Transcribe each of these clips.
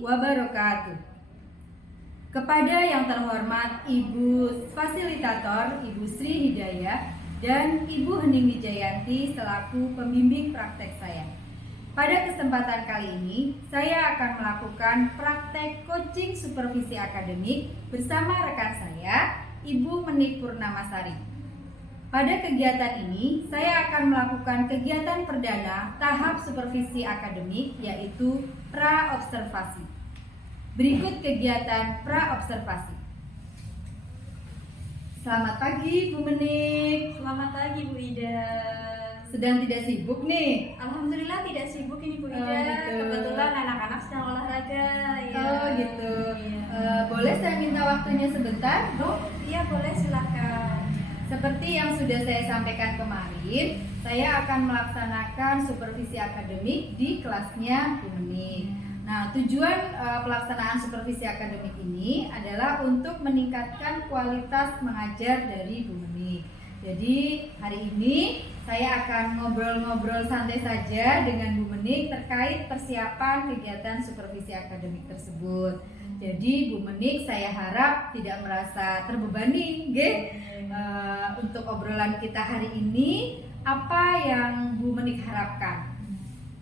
wabarakatuh. Kepada yang terhormat Ibu Fasilitator, Ibu Sri Hidayah, dan Ibu Hening Wijayanti selaku pembimbing praktek saya. Pada kesempatan kali ini, saya akan melakukan praktek coaching supervisi akademik bersama rekan saya, Ibu Menik Purnamasari. Pada kegiatan ini, saya akan melakukan kegiatan perdana tahap supervisi akademik, yaitu pra-observasi. Berikut kegiatan pra-observasi. Selamat pagi, Bu Menik. Selamat pagi, Bu Ida. Sedang tidak sibuk nih? Alhamdulillah tidak sibuk ini, Bu Ida. Gitu. Kebetulan anak-anak sedang olahraga. Ya. Oh gitu. Iya. Boleh saya minta waktunya sebentar, Bu? Iya, boleh, silakan. Seperti yang sudah saya sampaikan kemarin, saya akan melaksanakan supervisi akademik di kelasnya Bu Menik. Nah, tujuan pelaksanaan supervisi akademik ini adalah untuk meningkatkan kualitas mengajar dari Bu Menik. Jadi, hari ini saya akan ngobrol-ngobrol santai saja dengan Bu Menik terkait persiapan kegiatan supervisi akademik tersebut. Jadi, Bu Menik saya harap tidak merasa terbebani, untuk obrolan kita hari ini, apa yang Bu Menik harapkan?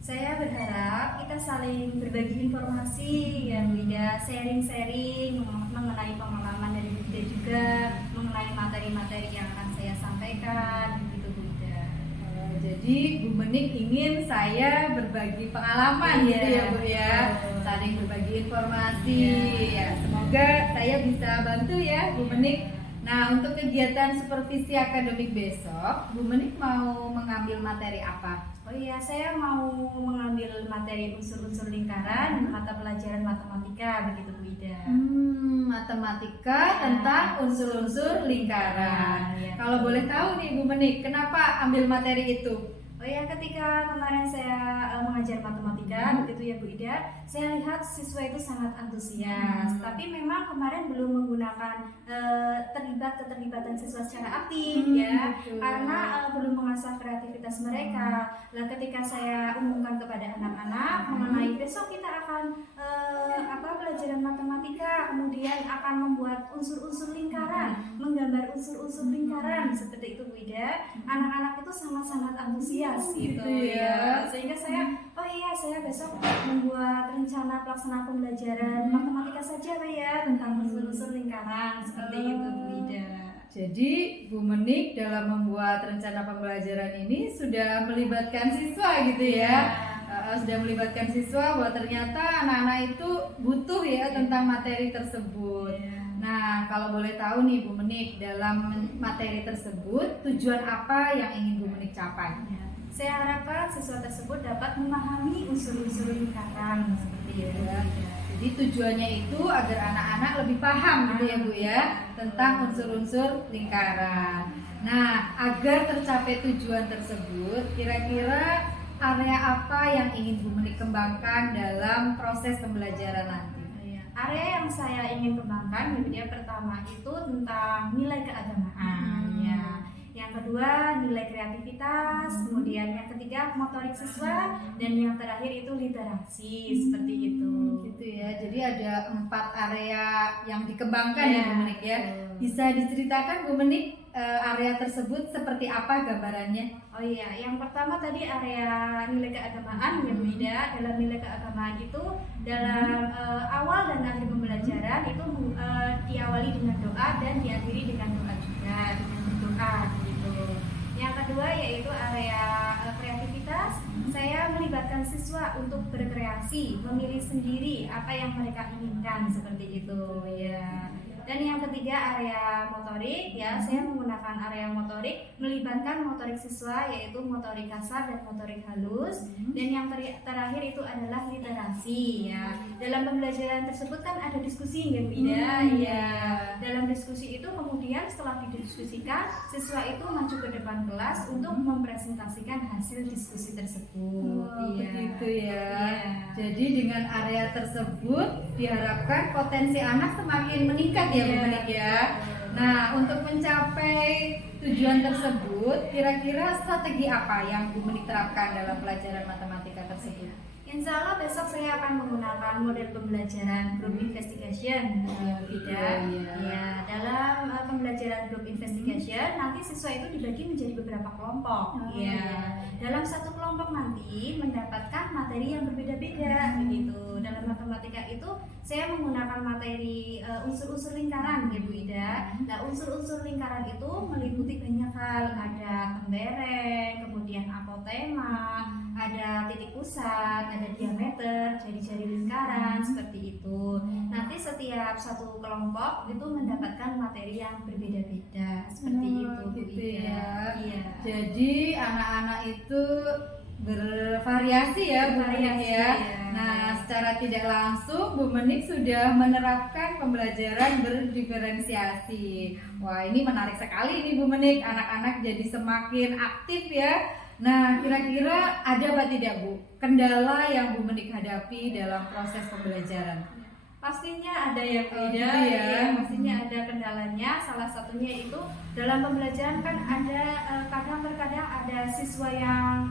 Saya berharap kita saling berbagi informasi, ya Bu Ida, sharing-sharing mengenai pengalaman dari Bu Ida juga, mengenai materi-materi yang akan saya sampaikan, gitu Bu Ida. Jadi Bu Menik ingin saya berbagi pengalaman, gitu ya Bu ya, saling berbagi informasi. Ya, semoga saya bisa bantu ya Bu Menik. Nah, untuk kegiatan supervisi akademik besok, Bu Menik mau mengambil materi apa? Oh iya, saya mau mengambil materi unsur-unsur lingkaran mata pelajaran matematika, begitu Bu Ida. Matematika tentang unsur-unsur lingkaran. Ya. Kalau boleh tahu nih Bu Menik, kenapa ambil materi itu? Oh ya, ketika kemarin saya mengajar matematika, begitu ya Bu Ida, saya lihat siswa itu sangat antusias. Tapi memang kemarin belum menggunakan keterlibatan siswa secara aktif, ya, Betul. karena belum mengasah kreativitas mereka. Nah, ketika saya umumkan kepada anak-anak mengenai besok kita akan pelajaran matematika, kemudian akan membuat unsur-unsur lingkaran, menggambar unsur-unsur lingkaran seperti itu Bu Ida. Anak-anak itu sangat-sangat antusias gitu ya. Sehingga saya besok membuat rencana pelaksanaan pembelajaran matematika saja Pak ya, tentang unsur-unsur lingkaran seperti itu Bu Ida. Jadi Bu Menik dalam membuat rencana pembelajaran ini sudah melibatkan siswa gitu ya. Sudah melibatkan siswa bahwa ternyata anak-anak itu butuh ya tentang materi tersebut. Nah, kalau boleh tahu nih Bu Menik, dalam materi tersebut tujuan apa yang ingin Bu Menik capai? Saya harapkan siswa tersebut dapat memahami unsur-unsur lingkaran seperti itu. Jadi tujuannya itu agar anak-anak lebih paham gitu ya Bu ya tentang unsur-unsur lingkaran. Nah, agar tercapai tujuan tersebut, kira-kira area apa yang ingin Bu Menik kembangkan dalam proses pembelajaran nanti? Area yang saya ingin kembangkan, yang pertama itu tentang nilai keagamaan, ya. Yang kedua nilai kreativitas, kemudian yang ketiga motorik siswa, dan yang terakhir itu literasi, seperti itu. Gitu ya. Jadi ada 4 area yang dikembangkan ya Bu Menik ya. Bisa diceritakan Bu Menik area tersebut seperti apa gambarannya? Oh iya, yang pertama tadi area nilai keagamaan ya Bu Ida. Dalam nilai keagamaan itu dalam awal dan akhir pembelajaran itu diawali dengan doa dan diakhiri dengan doa juga, dengan berdoa gitu. Yang kedua yaitu area kreativitas. Saya melibatkan siswa untuk berkreasi, memilih sendiri apa yang mereka inginkan seperti itu ya. Dan yang ketiga area motorik ya, saya menggunakan area motorik melibatkan motorik siswa yaitu motorik kasar dan motorik halus. Dan yang terakhir itu adalah literasi ya. Dalam pembelajaran tersebut kan ada diskusi ya Bu Ida ya. Dalam diskusi itu kemudian setelah didiskusikan, siswa itu maju ke depan kelas untuk mempresentasikan hasil diskusi tersebut. Begitu ya. Jadi dengan area tersebut diharapkan potensi anak semakin meningkat ya Bu Menik ya. Nah, untuk mencapai tujuan tersebut, kira-kira strategi apa yang Bu Menik terapkan dalam pelajaran matematika tersebut? Insya Allah besok saya akan menggunakan model pembelajaran group investigation, tidak? Ya, dalam pembelajaran group investigation nanti siswa itu dibagi menjadi beberapa kelompok. Dalam satu kelompok nanti mendapatkan materi yang berbeda-beda, begitu. Dalam matematika itu saya menggunakan materi unsur-unsur lingkaran, ya Bu Ida. Nah, unsur-unsur lingkaran itu meliputi banyak hal, ada tembereng, kemudian apotema, ada titik pusat, ada diameter, jari-jari lingkaran, seperti itu. Nanti setiap satu kelompok itu mendapatkan materi yang berbeda-beda, seperti itu Bu gitu Ida. ya. Iya. Jadi anak-anak itu bervariasi ya Bu Menik ya. Nah, secara tidak langsung Bu Menik sudah menerapkan pembelajaran berdiferensiasi. Wah, ini menarik sekali nih Bu Menik. Anak-anak jadi semakin aktif ya. Nah, kira-kira ada apa tidak Bu kendala yang Bu Menik hadapi dalam proses pembelajaran? Pastinya ada ya Bu Ida, gitu ya. pastinya ada kendalanya. Salah satunya itu dalam pembelajaran kan ada kadang-kadang ada siswa yang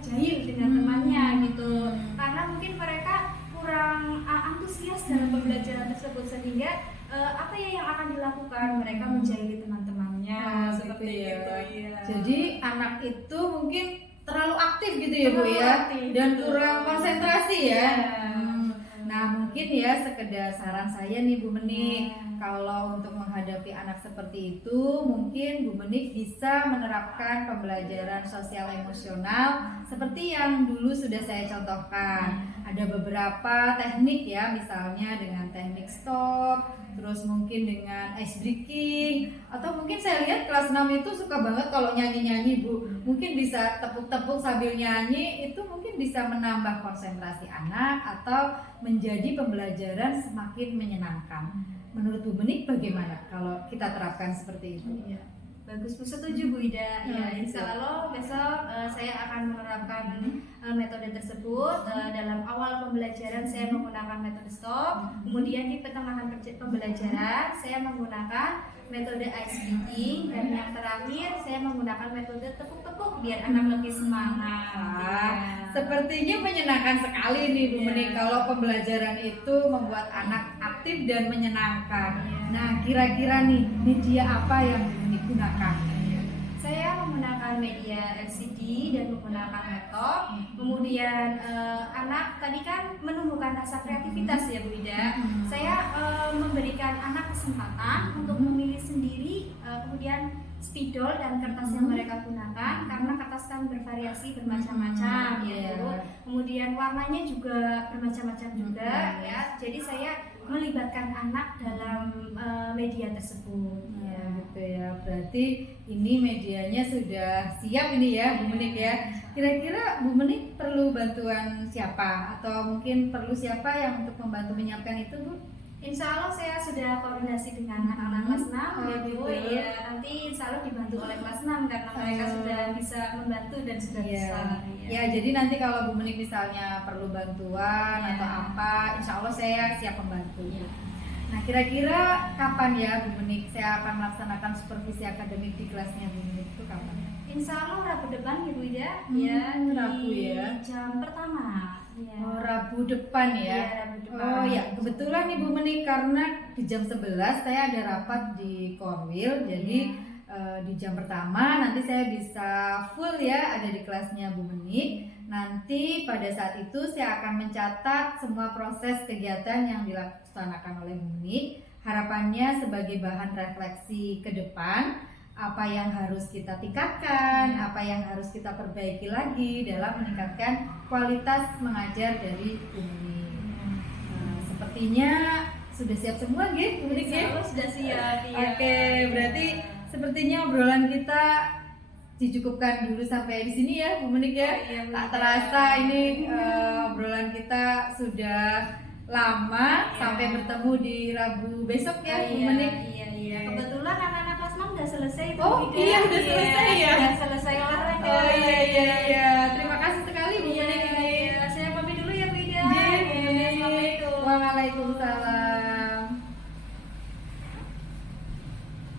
jahil dengan temannya gitu, karena mungkin mereka kurang antusias dalam pembelajaran tersebut, sehingga apa ya yang akan dilakukan, mereka menjahili teman-temannya, seperti gitu ya. itu. Iya. Jadi anak itu mungkin terlalu aktif gitu ya Bu ya, aktif, dan betul. kurang konsentrasi ya. Iya. Nah, mungkin ya sekedar saran saya nih Bu Menik, kalau untuk menghadapi anak seperti itu, mungkin Bu Menik bisa menerapkan pembelajaran sosial emosional seperti yang dulu sudah saya contohkan. Ada beberapa teknik ya, misalnya dengan teknik stop, terus mungkin dengan ice breaking, atau mungkin saya lihat kelas 6 itu suka banget kalau nyanyi-nyanyi Bu. Mungkin bisa tepuk-tepuk sambil nyanyi, itu mungkin bisa menambah konsentrasi anak atau menjadi pembelajaran semakin menyenangkan. Menurut Bu Menik bagaimana kalau kita terapkan seperti itu? Iya. Bagus Bu, setuju Bu Ida. Ya, insya Allah besok saya akan menerapkan metode tersebut. Dalam awal pembelajaran saya menggunakan metode stop, kemudian di pertengahan pembelajaran saya menggunakan metode ice breaking, dan yang terakhir saya menggunakan metode tepuk-tepuk biar anak lebih semangat. Sepertinya menyenangkan sekali nih Bu Menik kalau pembelajaran itu membuat anak aktif dan menyenangkan. Nah, kira-kira nih media apa yang Bu Menik gunakan? Saya menggunakan media LCD dan menggunakan laptop. Kemudian anak tadi kan menumbuhkan rasa kreativitas ya Bu Ida. Saya memberikan anak kesempatan untuk memilih sendiri, kemudian spidol dan kertas yang mereka gunakan, karena kertas kan bervariasi bermacam-macam ya Bu. Kemudian warnanya juga bermacam-macam juga ya. Jadi saya melibatkan anak dalam media tersebut. Ya, gitu ya. Berarti ini medianya sudah siap ini ya Bu Menik ya. Kira-kira Bu Menik perlu bantuan siapa, atau mungkin perlu siapa yang untuk membantu menyiapkan itu Bu? Insya Allah saya sudah koordinasi dengan anak-anak kelas 6 ya Bu. gitu. Ya, nanti insya Allah dibantu oleh kelas 6 karena mereka sudah bisa membantu dan sudah bisa. Ya, jadi nanti kalau Bu Menik misalnya perlu bantuan atau apa, insya Allah saya siap membantu. Nah, kira-kira kapan ya Bu Menik saya akan melaksanakan supervisi akademik di kelasnya Bu Menik itu kapan? Insya Allah Rabu depan ya Bu Ida. Rabu ya. Jam pertama. Oh, Rabu depan ya. Rabu depan. Oh ya, kebetulan nih Bu Menik, karena di jam 11 saya ada rapat di Korwil, jadi di jam pertama nanti saya bisa full ya ada di kelasnya Bu Menik. Nanti pada saat itu saya akan mencatat semua proses kegiatan yang dilaksanakan oleh Bu Menik. Harapannya sebagai bahan refleksi ke depan, apa yang harus kita tingkatkan, apa yang harus kita perbaiki lagi dalam meningkatkan kualitas mengajar dari Bu Menik. Sepertinya sudah siap semua gitu Bu Menik ya? Sudah siap. Oke, berarti sepertinya obrolan kita dicukupkan dulu sampai di sini ya Bu Menik ya. Tak terasa ini obrolan kita sudah lama, sampai bertemu di Rabu besok ya Bu Menik. Iya. Kebetulan anak-anak kelas 6 udah selesai itu. Iya, udah selesai ya. Sudah selesai olahraga. Oh iya. Terima kasih sekali Bu Menik ini. Saya pamit dulu ya Bu Ida. Assalamualaikum. Waalaikumsalam.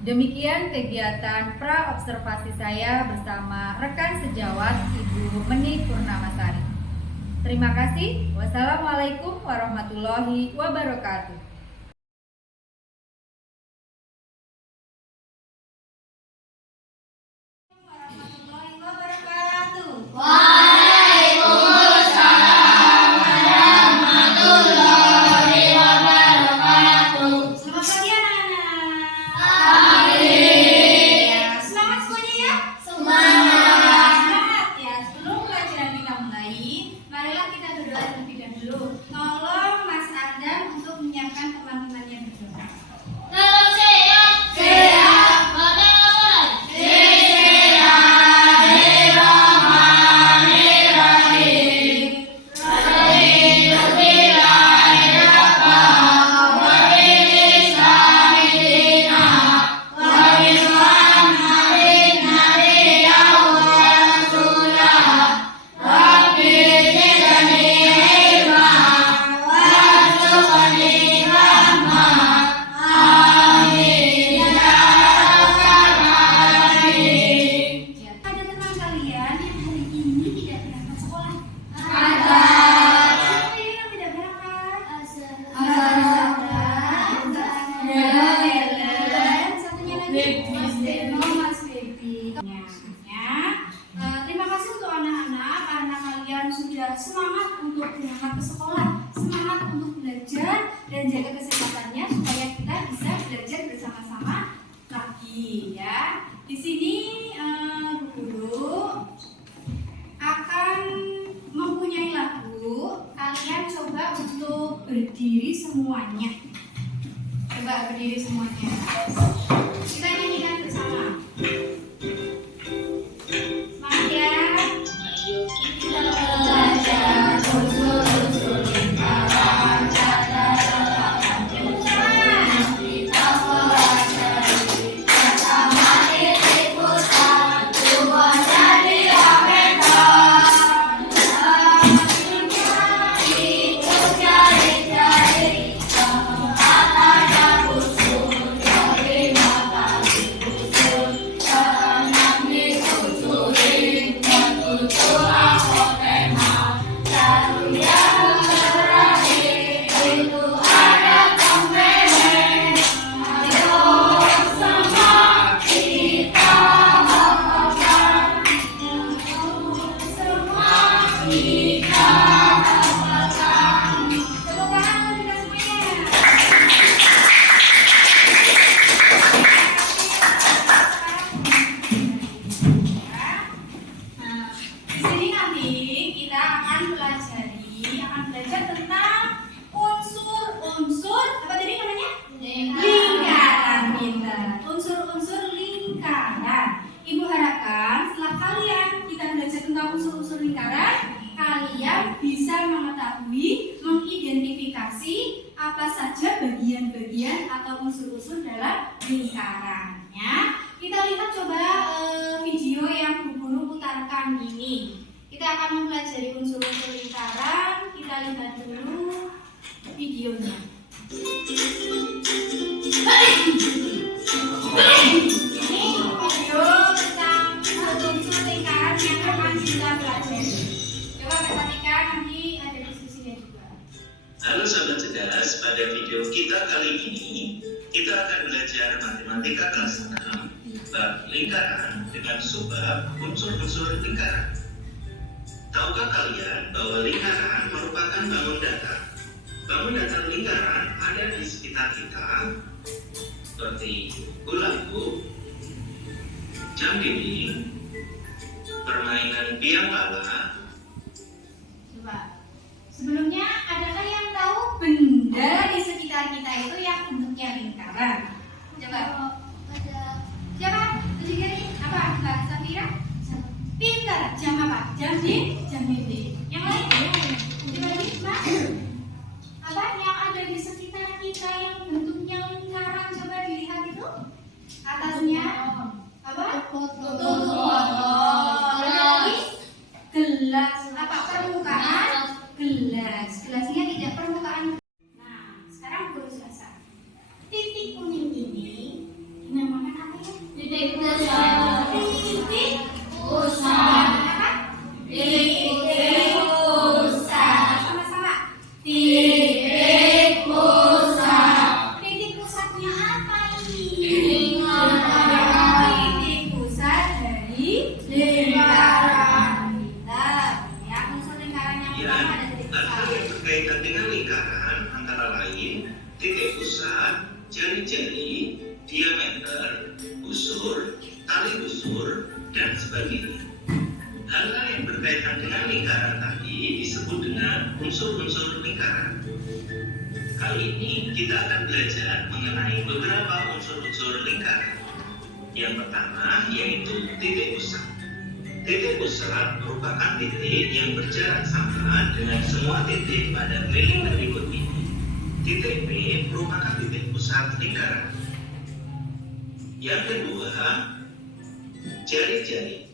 Demikian kegiatan pra-observasi saya bersama rekan sejawat Ibu Menik Purnamasari. Terima kasih. Wassalamualaikum warahmatullahi wabarakatuh. Warahmatullahi wabarakatuh. Selamat pagi anak-anak. Ya, semangat semuanya ya. Semangat ya. Sebelum pelajaran kita mulai, marilah kita berdoa terlebih dahulu. Tolong Mas Adam untuk menyiapkan teman-temannya berdoa. Ada teman kalian yang hari ini tidak berangkat sekolah? Ada. Siapa yang tidak berangkat? Helen. Satunya lagi Mas Deno, Mas Baby. Terima kasih untuk anak-anak karena kalian sudah semangat untuk berangkat ke sekolah, semangat untuk belajar dan jaga kesehatannya supaya kita bisa belajar bersama-sama lagi ya. Di sini Bu Guru akan mempunyai lagu. Kalian coba untuk berdiri semuanya. Coba berdiri semuanya. Kita nyanyikan bersama. Semangat ya. Kita belajar usul-usul lingkaran kata dalam kehidupan. Kita pelajari bersama titik pusat tubuh jadi rakyat. Itu jari-jari tempat ada usul dari mata usul tenang dikucurin tertutur akotema lalu yang terakhir itu ada pembeleng ayo sama kita hafalkan semua kita hafalkan. Tepuk tangan untuk kita semuanya. Nah, di sini nanti kita akan belajar tentang unsur-unsur apa tadi namanya? Lingkaran kita. Unsur-unsur lingkaran. Ibu harapkan setelah kita belajar tentang unsur-unsur lingkaran, kalian bisa mengetahui, mengidentifikasi apa saja bagian-bagian atau unsur-unsur dalam lingkarannya. Kita lihat coba video yang Bu Guru putarkan ini. Kita akan mempelajari unsur-unsur lingkaran. Kita lihat dulu videonya. Ini video tentang unsur-unsur lingkaran yang akan kita pelajari. Coba perhatikan, nanti ada diskusinya juga. Halo sahabat cerdas, pada video kita kali ini kita akan belajar matematika kelas 6 bab lingkaran dengan subbab unsur-unsur lingkaran. Tahukah kalian bahwa lingkaran merupakan bangun datar? Bangun datar lingkaran ada di sekitar kita seperti belenggu, jam dinding, permainan biang lala. Coba. Sebelumnya, adakah yang tahu benda di sekitar kita itu yang bentuknya lingkaran? Coba. Siapa? Ketiga apa? Mbak Safira? Pintar. Jam apa? Jam dinding. Yang lain? Coba lagi, Mbak. Apa yang ada di sekitar kita yang bentuknya lingkaran? Coba dilihat itu. Atasnya apa? Tutup botol. Lagi? Gelas. Apa? Permukaan gelas. Gelasnya tidak permukaan. Nah, sekarang guru selesai. Titik kuning ini dinamakan apa ya? Titik pusat. Titik pusat. Apa? Titik jari-jari, diameter, busur, tali busur, dan sebagainya. Hal-hal yang berkaitan dengan lingkaran tadi disebut dengan unsur-unsur lingkaran. Kali ini kita akan belajar mengenai beberapa unsur-unsur lingkaran. Yang pertama yaitu titik pusat. Titik pusat merupakan titik yang berjarak sama dengan semua titik pada keliling berikut ini. Titik P merupakan titik pusat lingkaran. Yang kedua, jari-jari.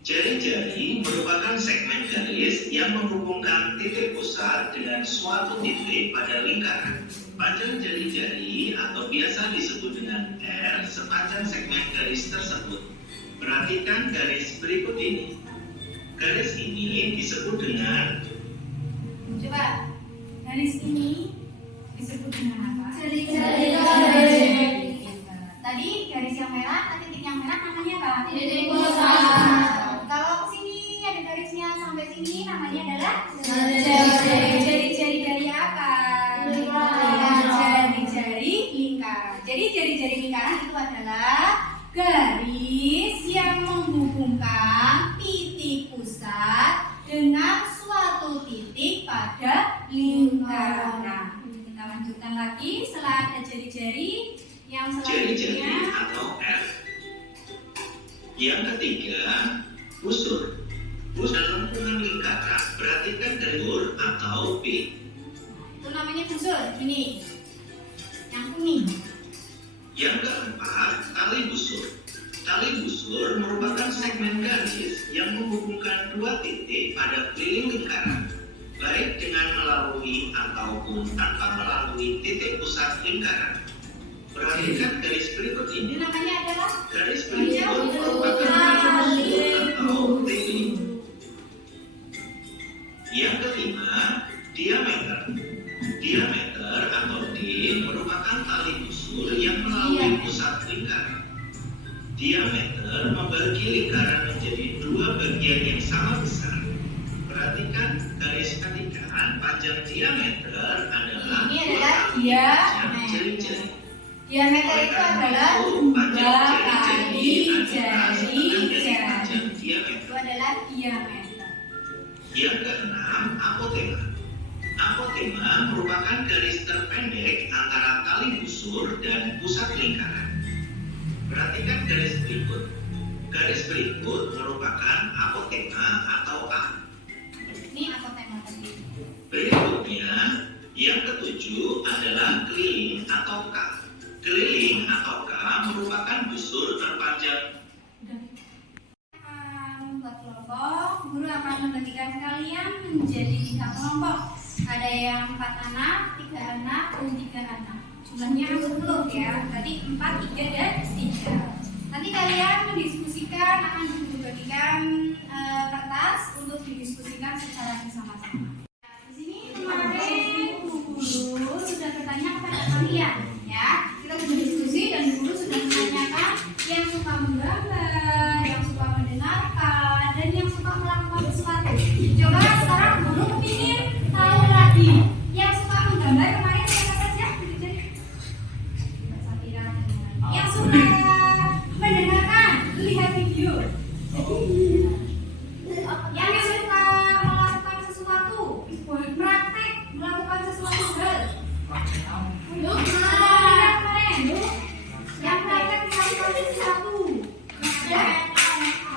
Jari-jari merupakan segmen garis yang menghubungkan titik pusat dengan suatu titik pada lingkaran. Panjang jari-jari atau biasa disebut dengan R sepanjang segmen garis tersebut. Perhatikan garis berikut ini. Garis ini disebut dengan, Coba, garis ini disebut dengan apa? Jari-jari. Tadi garis yang merah, titik yang merah namanya apa? Titik pusat. Kalau sini ada garisnya sampai sini namanya adalah Jari-jari. Jari-jari dari apa? Lingkaran. Jari-jari lingkaran. Jadi jari-jari lingkaran itu adalah garis yang menghubungkan titik pusat dengan suatu titik pada lingkaran. Nah, kita lanjutkan lagi. Setelah ada jari-jari, yang jari-jari selanjutnya atau R. Yang ketiga, busur. Busur dalam lingkungan lingkaran, perhatikan jalur atau P. itu namanya busur. Ini yang kuning. Yang keempat, tali busur. Tali busur merupakan segmen garis yang menghubungkan dua titik pada keliling lingkaran, baik dengan melalui ataupun tanpa melalui titik pusat lingkaran. Perhatikan garis berikut Ini ini. namanya adalah Garis berikut merupakan tali busur atau tali. Yang kelima, diameter. Diameter atau D merupakan tali busur yang melalui pusat lingkaran. Diameter membagi lingkaran menjadi dua bagian yang sama besar. Perhatikan garis ketikaan panjang diameter adalah Ini adalah panjang diameter. jari-jari. diameter itu adalah 2 kali jari-jari. Panjang diameter. Itu adalah diameter. Yang keenam, apotema. Apotema merupakan garis terpendek antara tali busur dan pusat lingkaran. Perhatikan garis berikut. Garis berikut merupakan apotema atau A. Ini apotema tadi. Berikutnya, yang ketujuh adalah keliling atau K. Keliling atau K merupakan busur terpanjang. Membuat kelompok, guru akan membagikan kalian menjadi 3 kelompok. Ada yang 4 anak, 3 anak, dan 3 anak. Jumlahnya 10 ya, berarti 4, 3, dan 3. Nanti kalian mendiskusikan, akan guru bagikan kertas untuk didiskusikan secara bersama-sama. Di sini kemarin guru sudah bertanya kepada kalian, ya. Kita sudah diskusi dan guru sudah menanyakan yang suka menggambar, yang suka mendengarkan, dan yang suka melakukan sesuatu. Coba sekarang guru ingin tahu lagi yang suka menggambar kemarin siapa saja? Mbak Safira. Yang suka mendengarkan, lihat video. Yang suka melakukan sesuatu, praktek melakukan sesuatu hal. Yang praktek melakukan sesuatu. Ada?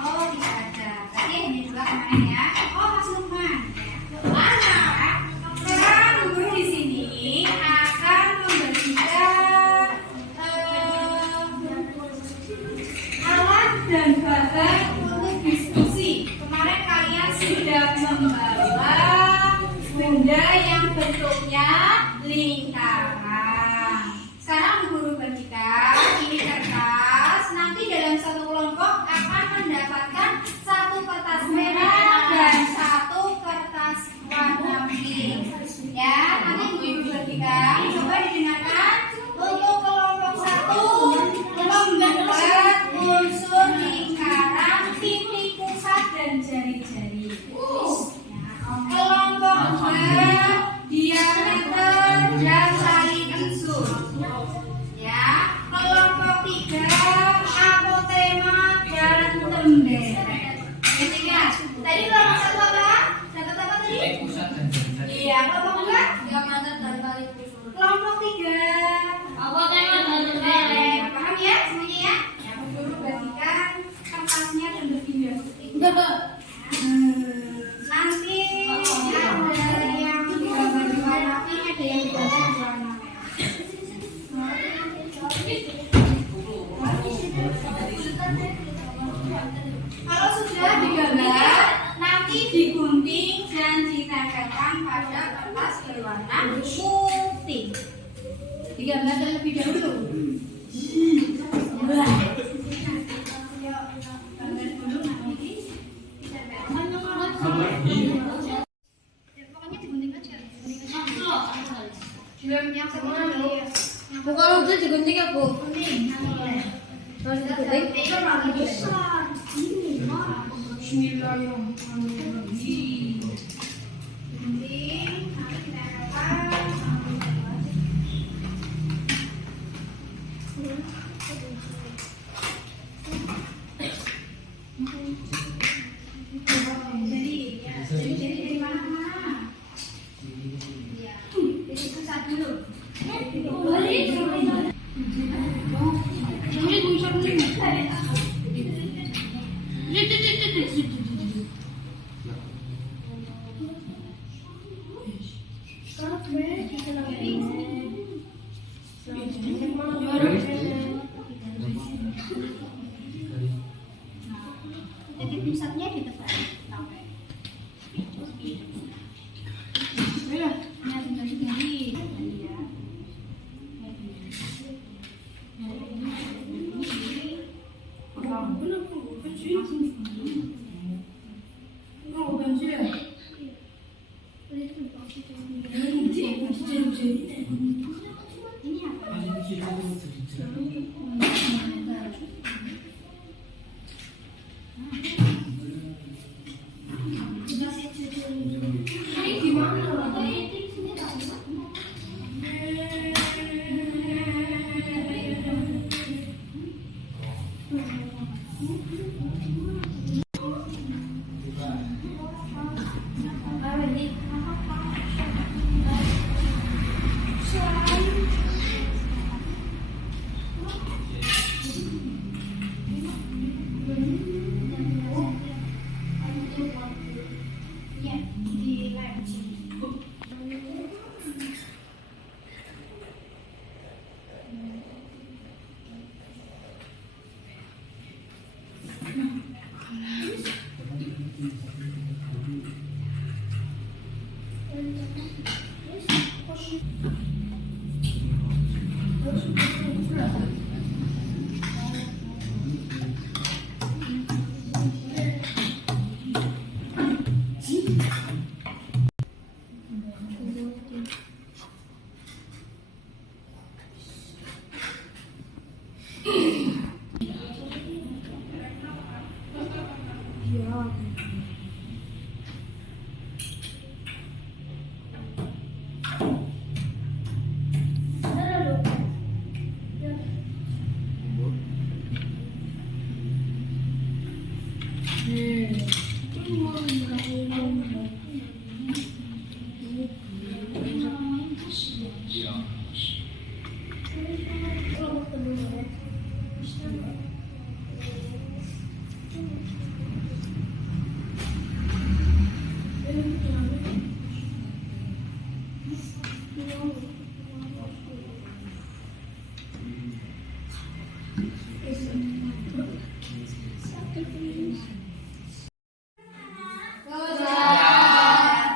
Oh, tidak ada. Berarti ini juga kemarin ya. Oh, Mas Lukman. Sekarang guru di sini akan membagikan alat dan bahan untuk diskusi. Kalau sudah digambar, nanti digunting dan ditempelkan pada kertas berwarna putih. Digambar terlebih dahulu. Pokoknya digunting aja. Yang semua Bukan udah digunting ya, Bu? Kuning. Harus digunting? Besar. Ini mah. Bismillahirrahmanirrahim. Gunting, nanti ditempelkan. Jadi dari mana-mana. Iya. Dari pusat dulu. Jadi pusatnya di depan.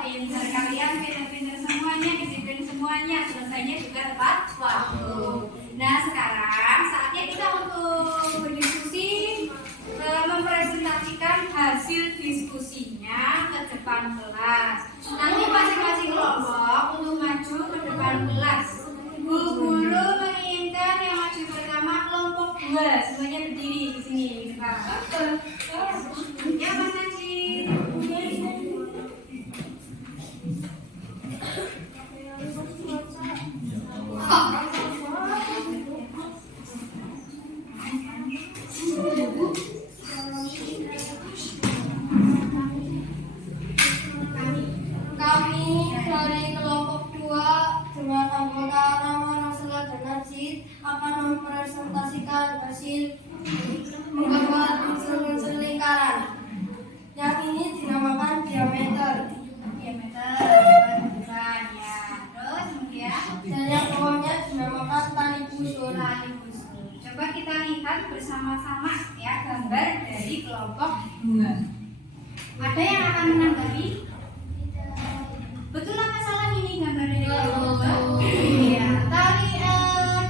Pinter kalian, pinter semuanya, disiplin semuanya, selesainya juga tepat waktu. Nah sekarang saatnya kita untuk berdiskusi, mempresentasikan hasil diskusinya ke depan kelas. Nanti masing-masing kelompok untuk maju ke depan kelas. Bu Guru menginginkan yang maju pertama kelompok 2, semuanya berdiri di sini. Ya Mas Najib. Kami dari kelompok 2 dengan anggota Rama, Nasla, dan Najib akan mempresentasikan hasil menggambar unsur-unsur lingkaran. Yang ini dinamakan diameter. Diameter ukuran ya. Terus kemudian Dan yang bawahnya dinamakan tali busur. tali busur. Coba kita lihat lihat bersama-sama ya gambar dari kelompok 2. Ada yang akan menambahi? Betul apa salah ini gambar dari kelompok 2? Iya. Tali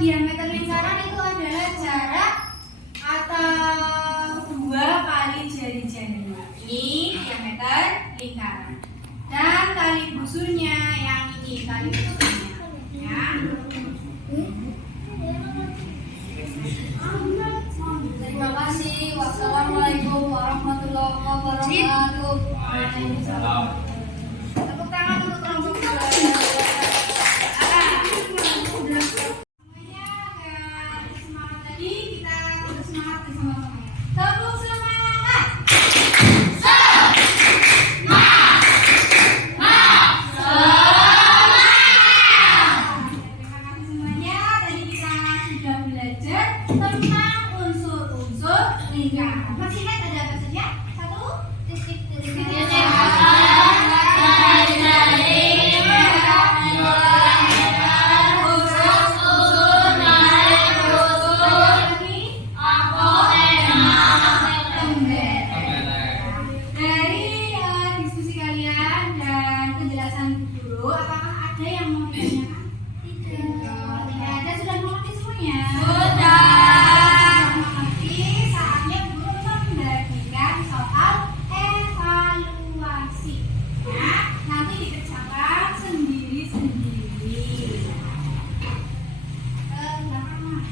diameter lingkaran itu adalah jarak atau 2 kali jari-jari. Ini diameter lingkaran. Dan tali busurnya yang ini tali busurnya. Ya. Terima kasih. Wassalamualaikum warahmatullahi wabarakatuh. Tepuk tangan untuk kelompok 2. Semuanya agar semangat tadi kita terus semangat bersama-sama. Tepuk semangat. Terima kasih semuanya. Tadi kita sudah belajar tentang unsur-unsur lingkaran. Masih ingat ada apa saja? 1 titik-titik. Dari diskusi kalian dan penjelasan guru, apakah ada yang mau ditanyakan? Tidak ada, sudah mengerti semuanya? Sudah mengerti, saatnya guru membagikan soal evaluasi. Ya, nanti dikerjakan sendiri-sendiri. Belakang Mas.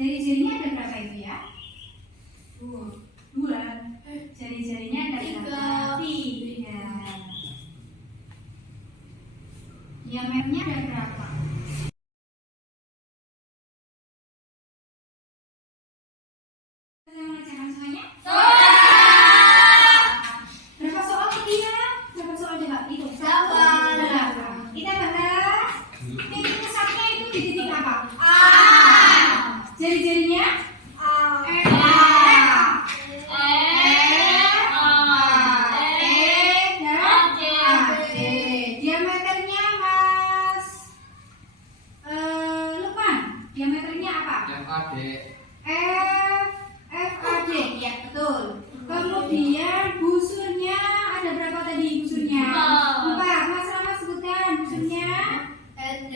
Jari-jarinya ada berapa itu ya? 2. Jari-jarinya ada berapa? 3. Diameternya ada berapa? Saya mengerjakan semuanya? Berapa soal tadi ya? Berapa soal coba? Itu. 8. Kita bahas titik pusatnya itu di titik apa? A. Jari-jarinya? Diameternya Mas Lukman, diameternya apa? FAD, ya betul. Kemudian busurnya ada berapa tadi busurnya? 4. Mas Rama sebutkan busurnya. ED,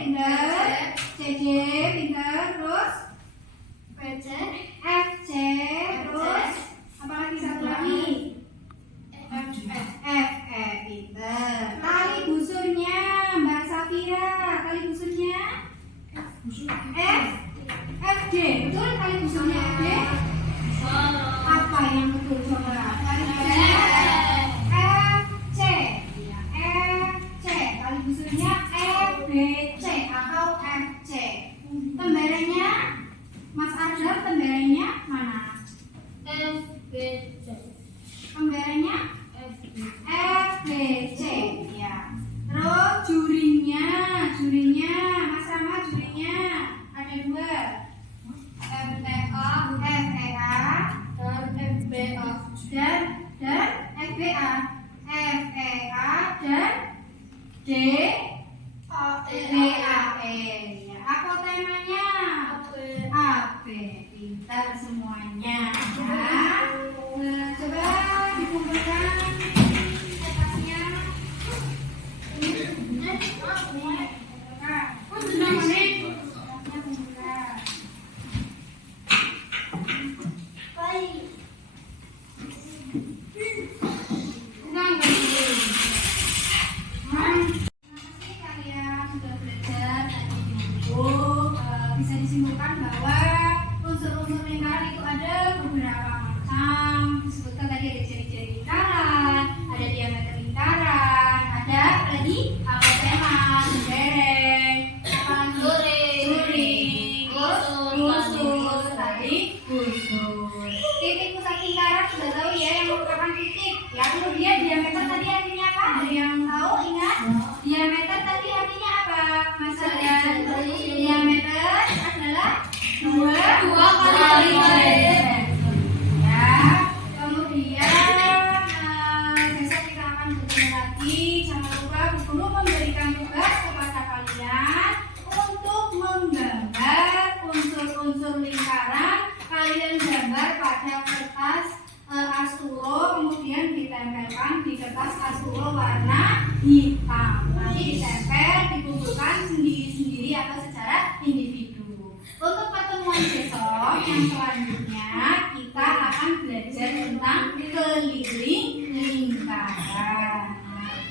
pinter. CD, pinter. Terus FC, terus apa lagi satu lagi? FE, pinter. Tali busurnya Mbak Safira, tali busurnya FD, betul tali busurnya FD? Apa yang betul coba? Tali busurnya FC, ya, FC. Tali busurnya FBC atau FC. Pemberennya Mas Adam, pemberennya mana? Pemberennya FBC, ya. Terus jurinya Mas Rama, jurinya ada 2. FEA dan FBA. FEA dan DAE. Ya. Apa temanya? AB. Pintar semuanya. Ya. Coba dikumpulkan kertasnya. Bisa disimpulkan bahwa unsur-unsur lingkaran itu ada ditempelkan di kertas A10 warna hitam. Nanti ditempel, dikumpulkan sendiri-sendiri atau secara individu. Untuk pertemuan besok yang selanjutnya kita akan belajar tentang keliling lingkaran.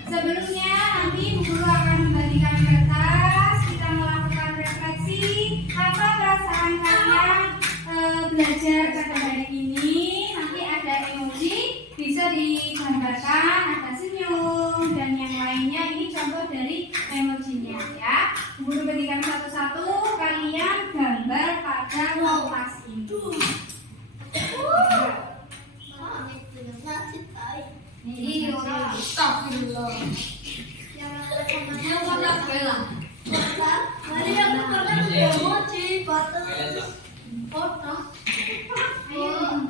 Sebelumnya nanti Bu Guru akan membagikan kertas, kita melakukan refleksi. Apa perasaan kalian belajar pada hari ini? Nanti ada emoji, bisa digambarkan, ada senyum dan yang lainnya. Ini contoh dari emojinya ya. Bu Guru bagikan satu-satu, kalian gambar pada kertas ini. Astagfirullah. Yang warna merah. Mari aku pernah emoji foto. Ayo, yang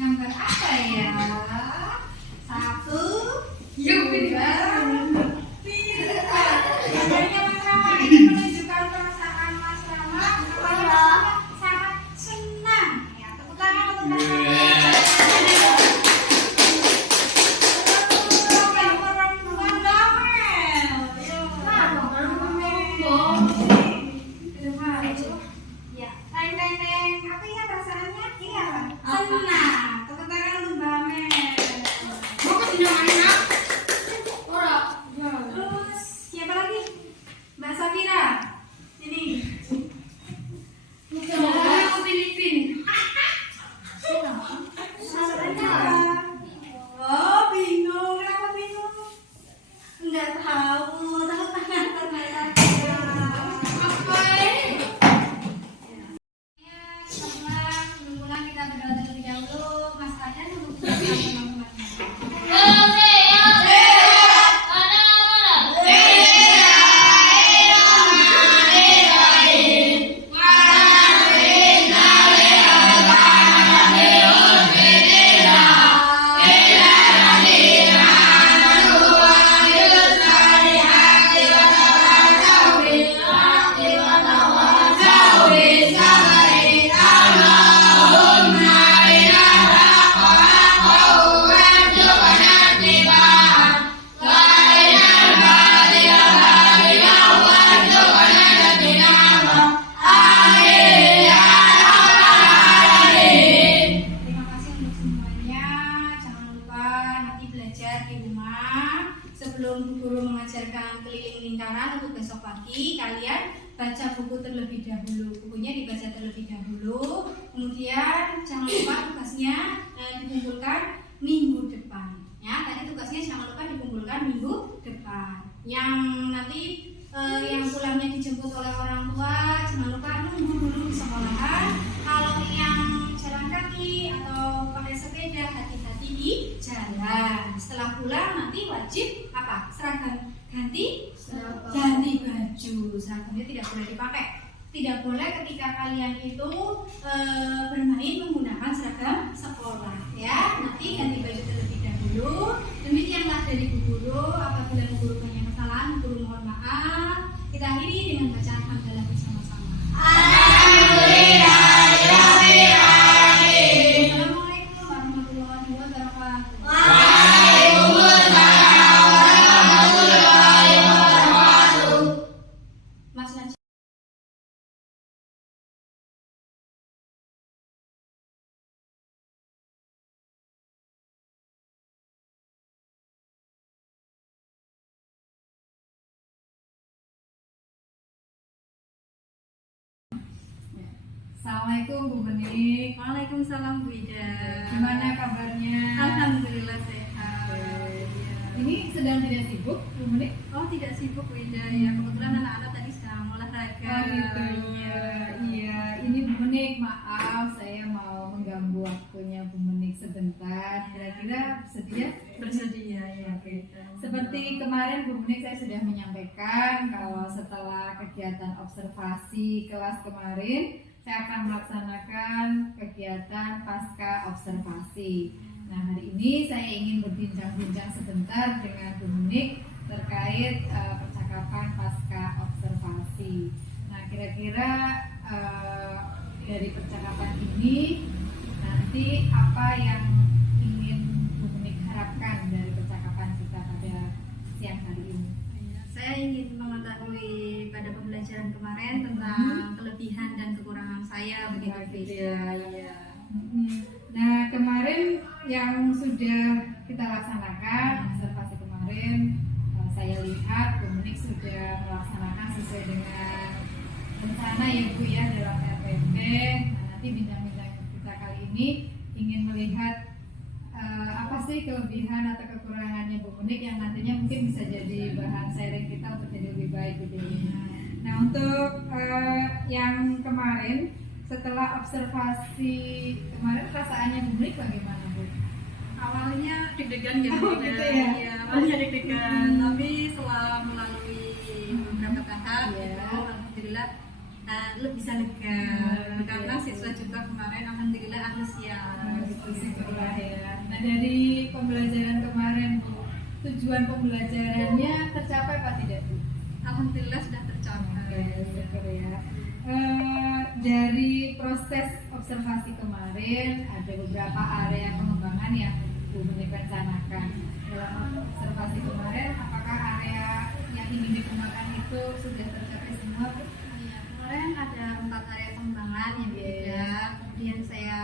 gambar apa ya? Satu, dua, tiga. Gambarnya Mas Rama ini menunjukkan perasaan Mas Rama apakah sangat senang. Ya, tepuk tangan untuk Mas Rama. Ya, teng teng teng. Apa ya perasaannya? Ini apa? Senang. Tepuk tangan untuk Mbak Mel. Terus siapa lagi? Mbak Safira. Ini. Aku Filipin. Oh, bingung. Kenapa bingung? Enggak tahu. Tepuk tangan untuk Mbak Safira. Apa ini? Kita pulang. Sebelum pulang kita berdoa terlebih dahulu. Mas Adan untuk teman-teman. Terima kasih untuk semuanya. Jangan lupa nanti belajar di rumah. Sebelum Bu Guru mengajarkan keliling lingkaran untuk besok pagi, kalian baca buku terlebih dahulu. Bukunya dibaca terlebih dahulu. Kemudian jangan lupa tugasnya dikumpulkan minggu depan. Ya, tadi tugasnya jangan lupa dikumpulkan minggu depan. Yang nanti yang pulangnya dijemput oleh orang tua, jangan lupa nunggu dulu di sekolahan. Kalau yang jalan kaki atau pakai sepeda, hati-hati di jalan. Setelah pulang nanti wajib apa? Seragam ganti baju. Seragamnya tidak boleh dipakai. Tidak boleh ketika kalian itu bermain menggunakan seragam sekolah. Ya, nanti ganti baju terlebih dahulu. Demikianlah dari Bu Guru. Apabila Bu Guru banyak kesalahan, Bu Guru mohon maaf. Kita akhiri dengan bacaan hamdalah bersama-sama. Assalamualaikum warahmatullahi wabarakatuh. Mas Najib. Assalamualaikum Bu Menik. Waalaikumsalam Bu Ida. Gimana kabarnya? Alhamdulillah sehat. Ini sedang tidak sibuk Bu Menik? Oh tidak sibuk Bu Ida ya, kebetulan anak-anak tadi sedang olahraga. Oh gitu. Iya. Ini Bu Menik, maaf saya mau mengganggu waktunya Bu Menik sebentar. Kira-kira Bersedia ya. Oke. Seperti kemarin Bu Menik saya sudah menyampaikan kalau setelah kegiatan observasi kelas kemarin saya akan melaksanakan kegiatan pasca observasi. Nah, hari ini saya ingin berbincang-bincang sebentar dengan Bu Menik terkait percakapan pasca observasi. Nah, kira-kira dari percakapan ini nanti apa yang ingin Bu Menik harapkan dari percakapan kita pada siang hari ini? Saya ingin mengetahui pada pembelajaran kemarin tentang kelebihan dan kekurangan saya begitu Bu Ida. Iya. Nah, kemarin yang sudah kita laksanakan observasi kemarin, saya lihat Bu Menik sudah melaksanakan sesuai dengan rencana ya Bu ya dalam RPP. Nah, nanti bincang-bincang kita kali ini ingin melihat apa sih kelebihan atau kekurangannya Bu Menik yang nantinya mungkin bisa jadi bahan sharing kita untuk jadi lebih baik gitu. Nah, untuk yang kemarin setelah observasi kemarin perasaannya Bu Menik bagaimana Bu? Awalnya deg-degan ya Bu Ida. Gitu ya? Iya, awalnya deg-degan, tapi setelah melalui beberapa tahap Iya. gitu, alhamdulillah lebih bisa lega karena siswa juga kemarin alhamdulillah antusias. Gitu syukurlah ya. Nah, dari pembelajaran kemarin Bu, tujuan pembelajarannya tercapai apa tidak Bu? Alhamdulillah sudah tercapai. Oke, syukur ya. Dari proses observasi kemarin ada beberapa area pengembangan yang Bu Menik rencanakan. Dalam observasi kemarin, apakah area yang ingin dikembangkan itu sudah tercapai semua Bu? Iya, kemarin ada 4 area pengembangan yang beda. Kemudian saya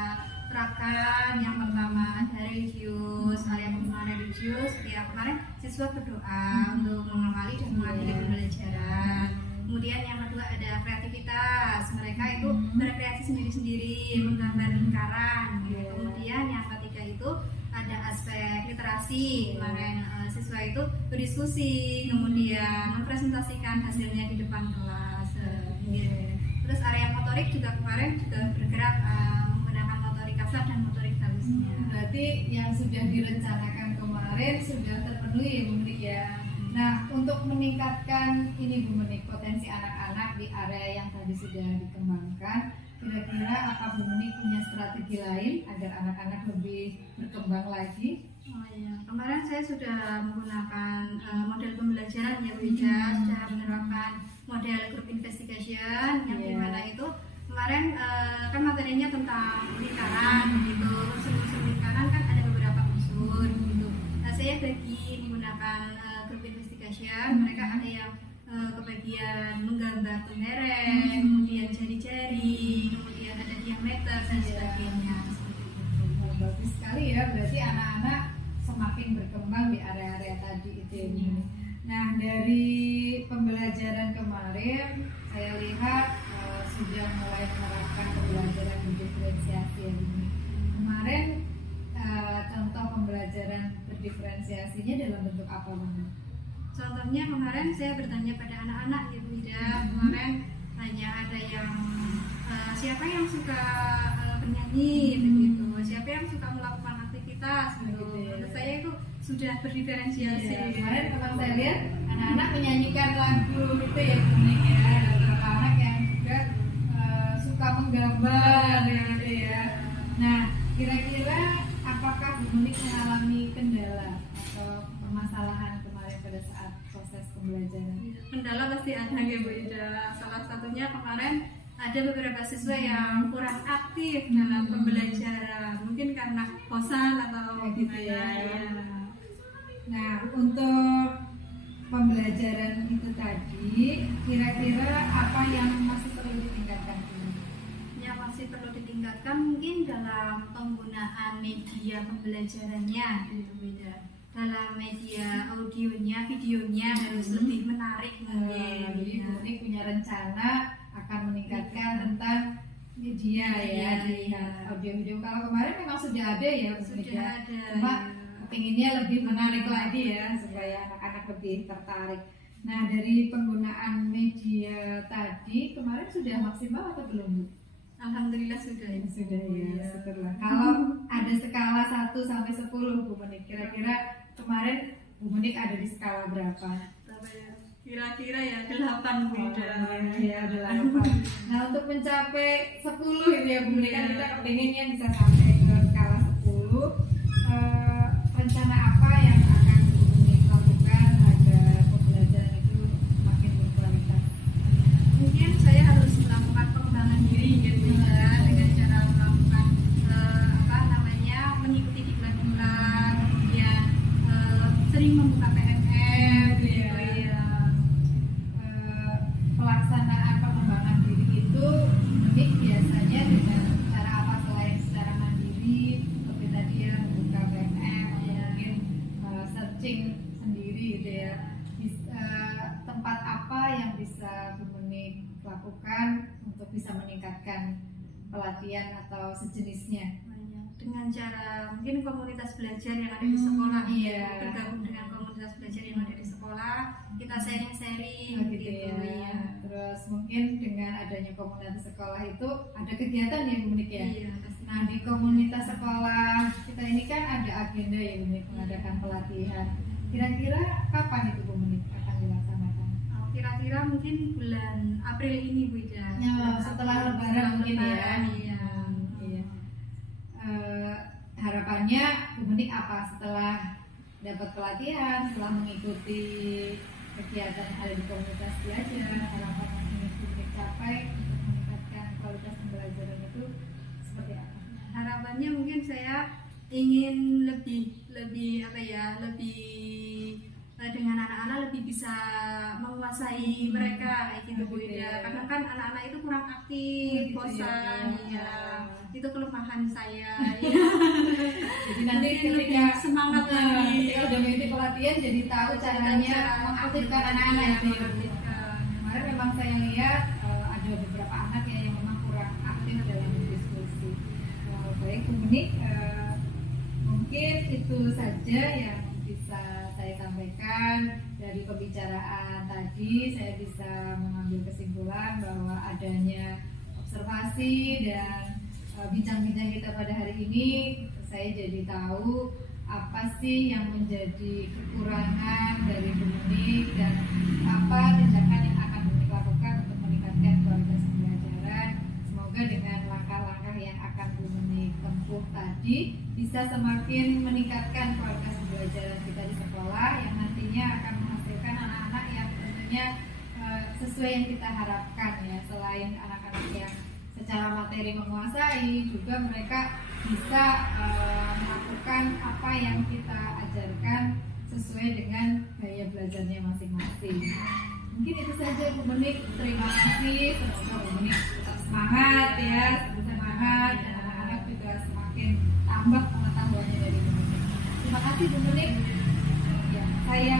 terapkan yang pertama ada religius, area pengembangan religius. Ya kemarin siswa berdoa untuk mengawali dan mengakhiri pembelajaran. Kemudian yang kedua ada kreativitas, mereka itu berkreasi sendiri-sendiri, menggambar lingkaran. Gitu. Kemudian yang ketiga itu ada aspek literasi, kemarin siswa itu berdiskusi, kemudian mempresentasikan hasilnya di depan kelas. Gitu. Terus area motorik juga kemarin juga bergerak menggunakan motorik kasar dan motorik halusnya. Berarti yang sudah direncanakan kemarin sudah terpenuhi ya Bu Menik ya. Nah, untuk meningkatkan ini Bu Menik potensi anak-anak di area yang tadi sudah dikembangkan, kira-kira apa Bu Menik punya strategi lain agar anak-anak lebih berkembang lagi? Oh iya, kemarin saya sudah menggunakan model pembelajaran ya Bu Ida, sudah menerapkan model group investigation yang dimana itu kemarin kan materinya tentang lingkaran gitu, unsur-unsur lingkaran kan ada beberapa unsur gitu. Nah, saya bagi menggunakan group investigation, mereka ada yang kebagian menggambar pengerek, kemudian jari-jari, kemudian ada diameter dan sebagainya. Bagus sekali ya, berarti anak-anak semakin berkembang di area-area tadi itu ya Bu Menik. Nah, dari pembelajaran kemarin saya lihat sudah mulai menerapkan pembelajaran berdiferensiasi ya Bu Menik. Kemarin contoh pembelajaran berdiferensiasinya dalam bentuk apa Bu Menik? Contohnya kemarin saya bertanya pada anak-anak ya Bu Ida, kemarin hanya ada yang siapa yang suka bernyanyi begitu, siapa yang suka melakukan aktivitas gitu. Menurut saya itu sudah berdiferensiasi. Iya, kemarin kalau saya lihat anak-anak menyanyikan lagu itu ya Bu Menik ya, ada beberapa anak yang juga suka menggambar gitu ya. Nah, kira-kira apakah Bu Menik mengalami kendala atau permasalahan kemarin pada saat proses pembelajaran? Kendala pasti ada ya Bu Ida. Salah satunya kemarin ada beberapa siswa yang kurang aktif dalam pembelajaran, mungkin karena bosan atau Gitu gimana ya. ya. Nah, untuk pembelajaran itu tadi, kira-kira apa yang masih perlu ditingkatkan? Yang masih perlu ditingkatkan mungkin dalam penggunaan media pembelajarannya gitu beda. Dalam media audionya, videonya harus lebih menarik mungkin. Jadi Bu Menik punya rencana akan meningkatkan tentang media ya, di audio-video. Kalau kemarin memang sudah ada ya, Bu Menik, Sudah ya. ada. Cuma pengennya lebih menarik lagi ya, supaya anak-anak lebih tertarik. Nah, dari penggunaan media tadi kemarin sudah maksimal atau belum, Bu? Alhamdulillah sudah. Sudah ya, syukurlah. Kalau ada skala 1 sampai 10, Bu Menik, kira-kira kemarin Bu Menik ada di skala berapa? Berapa ya? Kira-kira ya 8 beda. Ya, 8. Nah, untuk mencapai 10 itu ya Bu Menik, kan kita kepengennya bisa sampai ke skala 10. Rencana apa yang akan Bu Menik lakukan agar pembelajaran itu semakin berkualitas? Mungkin saya harus melakukan pengembangan diri gitu ya, dengan cara melakukan mengikuti diklat-diklat, kemudian sering membuka PMM gitu ya. Pelaksanaan pengembangan diri itu Menik biasanya dengan cara apa selain secara mandiri seperti tadi ya, membuka PMM atau mungkin searching sendiri gitu ya. Tempat apa yang bisa Bu Menik lakukan untuk bisa meningkatkan pelatihan atau sejenisnya? Dengan cara mungkin komunitas belajar yang ada di sekolah, iya. bergabung dengan komunitas belajar yang ada di sekolah, kita sharing-sharing Gitu ya. Terus mungkin dengan adanya komunitas sekolah itu ada kegiatan ya Bu Menik ya. Iya, pasti. Nah, di komunitas sekolah kita ini kan ada agenda ya Bu Menik, mengadakan pelatihan. Kira-kira kapan itu Bu Menik akan dilaksanakan? Kira-kira mungkin bulan April ini Bu Ida. Ya, setelah Lebaran mungkin ya. Iya. Iya. Harapannya Bu Menik apa setelah dapat pelatihan, setelah mengikuti kegiatan yang ada di komunitas belajar, harapan yang ingin Bu Menik capai untuk meningkatkan kualitas pembelajaran itu seperti apa? Harapannya mungkin saya ingin lebih dengan anak-anak lebih bisa menguasai mereka kayak gitu Bu Ida. Karena kan anak-anak itu kurang aktif, bosan ya. Itu kelemahan saya ya. Jadi nanti Lebih ketika semangat lagi. ketika udah mengikuti pelatihan jadi tahu caranya mengaktifkan anak-anak itu ya. Kemarin memang saya lihat ada beberapa anak yang memang kurang aktif dalam berdiskusi. Baik Bu Menik, mungkin itu saja yang bisa saya sampaikan dari pembicaraan tadi. Saya bisa mengambil kesimpulan bahwa adanya observasi dan bincang-bincang kita pada hari ini, saya jadi tahu apa sih yang menjadi kekurangan dari Bu Menik dan apa tindakan yang akan Bu Menik lakukan untuk meningkatkan kualitas pembelajaran. Semoga dengan langkah-langkah yang akan Bu Menik tempuh tadi bisa semakin meningkatkan kualitas pembelajaran kita di sekolah, yang nantinya akan menghasilkan anak-anak yang tentunya sesuai yang kita harapkan ya. Selain anak-anak yang secara materi menguasai, juga mereka bisa melakukan apa yang kita ajarkan sesuai dengan gaya belajarnya masing-masing. Mungkin itu saja Bu Menik. Terima kasih. Semoga Bu Menik tetap semangat ya, semangat, dan anak-anak juga semakin tambah pengetahuannya dari Bu Menik. Terima kasih Bu Menik. Ya, saya